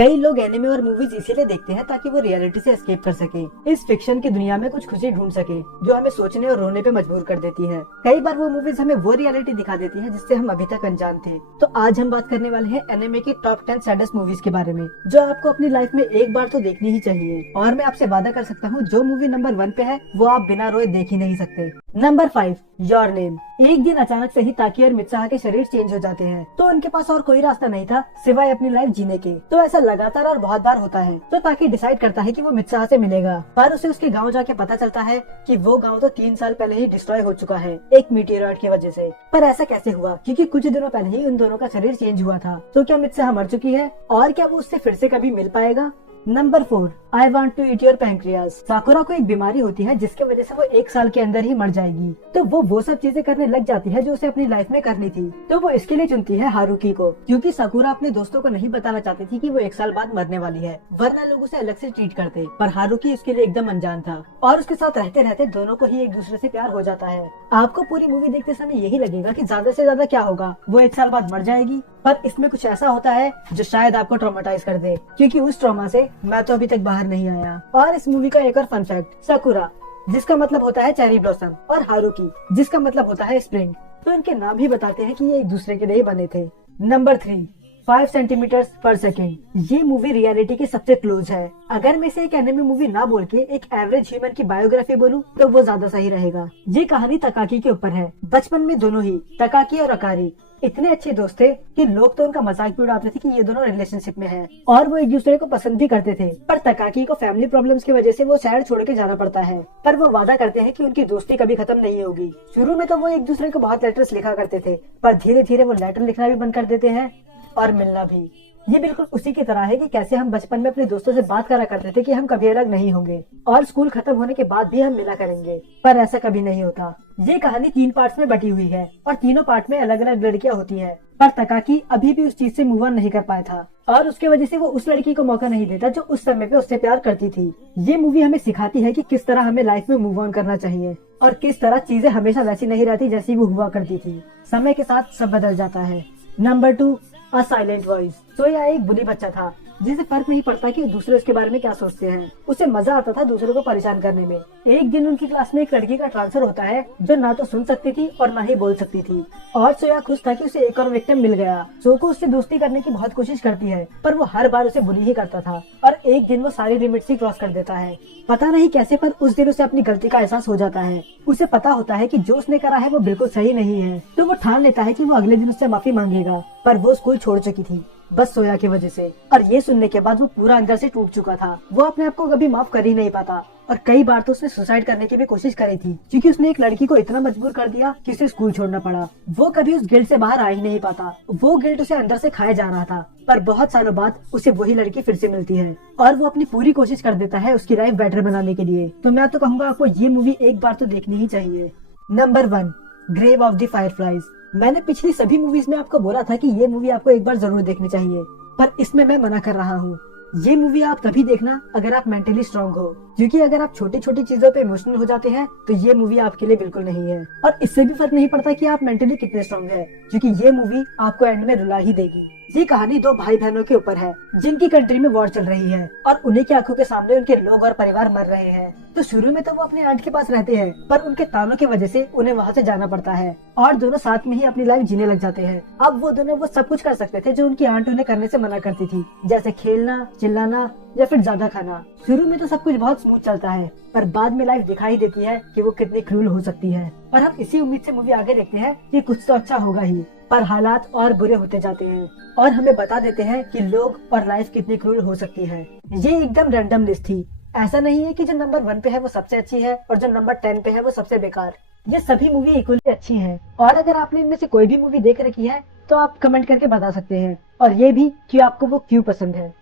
कई लोग एनिमे और मूवीज इसीलिए देखते हैं ताकि वो रियलिटी से एस्केप कर सके, इस फिक्शन की दुनिया में कुछ खुशी ढूंढ सके जो हमें सोचने और रोने पे मजबूर कर देती है। कई बार वो मूवीज हमें वो रियलिटी दिखा देती है जिससे हम अभी तक अनजान थे। तो आज हम बात करने वाले हैं एनिमे की टॉप 10 सैडेस्ट मूवीज के बारे में, जो आपको अपनी लाइफ में एक बार तो देखनी ही चाहिए। और मैं आपसे वादा कर सकता हूँ जो मूवी नंबर 1 पे है वो आप बिना रोए देख ही नहीं सकते। Number 5, your name. एक दिन अचानक से ही ताकी और मित्साहा के शरीर चेंज हो जाते हैं, तो उनके पास और कोई रास्ता नहीं था सिवाय अपनी लाइफ जीने के। तो ऐसा लगातार और बहुत बार होता है। तो ताकी डिसाइड करता है कि वो मित्साहा से मिलेगा, पर उसे उसके गांव जाके पता चलता है कि वो गांव तो 3 साल पहले ही डिस्ट्रॉय हो चुका है एक मीटियोराइट की वजह से। पर ऐसा कैसे हुआ? क्योंकि कुछ दिनों पहले ही उन दोनों का शरीर चेंज हुआ था। तो क्या मित्साहा मर चुकी है और क्या वो उससे फिर से कभी मिल पाएगा? Number 4, I want to eat your pancreas. Sakura को एक बीमारी होती है जिसके वजह से वो 1 साल के अंदर ही मर जाएगी। तो वो सब चीजें करने लग जाती है जो उसे अपनी लाइफ में करनी थी। तो वो इसके लिए चुनती है हारुकी को, क्योंकि साकुरा अपने दोस्तों को नहीं बताना चाहती थी कि वो 1 साल बाद मरने वाली है, वरना लोग उसे अलग से ट्रीट करते। पर हारुकी उसके लिए एकदम अनजान था और उसके साथ रहते रहते दोनों को ही एक दूसरे से प्यार हो जाता है। आपको पूरी मूवी देखते समय यही लगेगा कि ज्यादा से ज्यादा क्या होगा, वो 1 साल बाद मर जाएगी। पर इसमें कुछ ऐसा होता है जो शायद आपको ट्रॉमेटाइज कर दे, क्योंकि उस ट्रॉमा से मैं तो अभी तक बाहर नहीं आया। और इस मूवी का एक और फन फैक्ट, साकुरा जिसका मतलब होता है चेरी ब्लॉसम और हारुकी जिसका मतलब होता है स्प्रिंग, तो इनके नाम ही बताते हैं कि ये एक दूसरे के लिए बने थे। नंबर 3, 5 सेंटीमीटर्स पर सेकेंड। ये मूवी रियलिटी के सबसे क्लोज है। अगर मैं इसे एक एनिमे मूवी ना बोल के एक एवरेज ह्यूमन की बायोग्राफी बोलूं तो वो ज्यादा सही रहेगा। ये कहानी तकाकी के ऊपर है। बचपन में दोनों ही तकाकी और अकारी इतने अच्छे दोस्त थे कि लोग तो उनका मजाक भी उड़ाते थे कि ये दोनों रिलेशनशिप में हैं और वो एक दूसरे को पसंद भी करते थे। पर तकाकी को फैमिली प्रॉब्लम्स की वजह से वो शहर छोड़ के जाना पड़ता है, पर वो वादा करते हैं कि उनकी दोस्ती कभी खत्म नहीं होगी। शुरू में तो वो एक दूसरे को बहुत लेटर्स लिखा करते थे, पर धीरे धीरे वो लेटर लिखना भी बंद कर देते हैं और मिलना भी। ये बिल्कुल उसी की तरह है कि कैसे हम बचपन में अपने दोस्तों से बात करा करते थे कि हम कभी अलग नहीं होंगे और स्कूल खत्म होने के बाद भी हम मिला करेंगे, पर ऐसा कभी नहीं होता। ये कहानी 3 पार्ट्स में बटी हुई है और तीनों पार्ट में अलग अलग लड़कियां होती हैं, पर तकाकी अभी भी उस चीज से मूव ऑन नहीं कर पाया था और उसके वजह से वो उस लड़की को मौका नहीं देता जो उस समय पे उससे प्यार करती थी। ये मूवी हमें सिखाती है कि किस तरह हमें लाइफ में मूव ऑन करना चाहिए और किस तरह चीजें हमेशा वैसी नहीं रहती जैसी वो हुआ करती थी। समय के साथ सब बदल जाता है। Number 2, a silent voice. सोया एक बुली बच्चा था जिसे फर्क नहीं पड़ता कि दूसरे उसके बारे में क्या सोचते हैं। उसे मजा आता था दूसरों को परेशान करने में। एक दिन उनकी क्लास में एक लड़की का ट्रांसफर होता है जो ना तो सुन सकती थी और ना ही बोल सकती थी, और सोया खुश था कि उसे एक और विक्टिम मिल गया। सोको उससे दोस्ती करने की बहुत कोशिश करती है, पर वो हर बार उसे बुली ही करता था और एक दिन वो सारी लिमिट्स ही क्रॉस कर देता है। पता नहीं कैसे, पर उस दिन उसे अपनी गलती का एहसास हो जाता है। उसे पता होता है कि जो उसने करा है वो बिल्कुल सही नहीं है, तो वो ठान लेता है कि वो अगले दिन उससे माफी मांगेगा। पर वो स्कूल छोड़ चुकी थी बस सोया की वजह से, और ये सुनने के बाद वो पूरा अंदर से टूट चुका था। वो अपने आप को कभी माफ कर ही नहीं पाता और कई बार तो उसने सुसाइड करने की भी कोशिश करी थी, क्योंकि उसने एक लड़की को इतना मजबूर कर दिया कि उसे स्कूल छोड़ना पड़ा। वो कभी उस गिल्ट से बाहर आ ही नहीं पाता। वो गिल्ट उसे अंदर से खाया जा रहा था, पर बहुत सालों बाद उसे वही लड़की फिर से मिलती है और वो अपनी पूरी कोशिश कर देता है उसकी लाइफ बेटर बनाने के लिए। तो मैं तो कहूँगा आपको ये मूवी एक बार तो देखनी ही चाहिए। Number 1, grave of the fireflies. मैंने पिछली सभी मूवीज में आपको बोला था कि ये मूवी आपको एक बार जरूर देखनी चाहिए, पर इसमें मैं मना कर रहा हूँ। ये मूवी आप तभी देखना अगर आप मेंटली स्ट्रांग हो, क्योंकि अगर आप छोटी छोटी चीजों पे इमोशनल हो जाते हैं तो ये मूवी आपके लिए बिल्कुल नहीं है। और इससे भी फर्क नहीं पड़ता कि आप मेंटली कितने स्ट्रांग है, क्योंकि ये मूवी आपको एंड में रुला ही देगी। ये कहानी 2 भाई बहनों के ऊपर है जिनकी कंट्री में वॉर चल रही है और उन्हीं की आंखों के सामने उनके लोग और परिवार मर रहे हैं। तो शुरू में तो वो अपने आंट के पास रहते हैं, पर उनके तानों की वजह से उन्हें वहाँ से जाना पड़ता है और दोनों साथ में ही अपनी लाइफ जीने लग जाते हैं। अब वो दोनों वो सब कुछ कर सकते थे जो उनकी आंट उन्हें करने से मना करती थी, जैसे खेलना, चिल्लाना या फिर ज्यादा खाना। शुरू में तो सब कुछ बहुत स्मूथ चलता है, पर बाद में लाइफ दिखाई देती है कि वो कितनी क्रूल हो सकती है। और हम इसी उम्मीद से मूवी आगे देखते हैं कि कुछ तो अच्छा होगा ही, पर हालात और बुरे होते जाते हैं और हमें बता देते हैं कि लोग और लाइफ कितनी क्रूल हो सकती है। ये एकदम रैंडम लिस्ट थी। ऐसा नहीं है कि जो नंबर 1 पे है वो सबसे अच्छी है और जो नंबर 10 पे है वो सबसे बेकार। ये सभी मूवी इक्वली अच्छी हैं और अगर आपने इनमें से कोई भी मूवी देख रखी है तो आप कमेंट करके बता सकते हैं, और ये भी कि आपको वो क्यों पसंद है।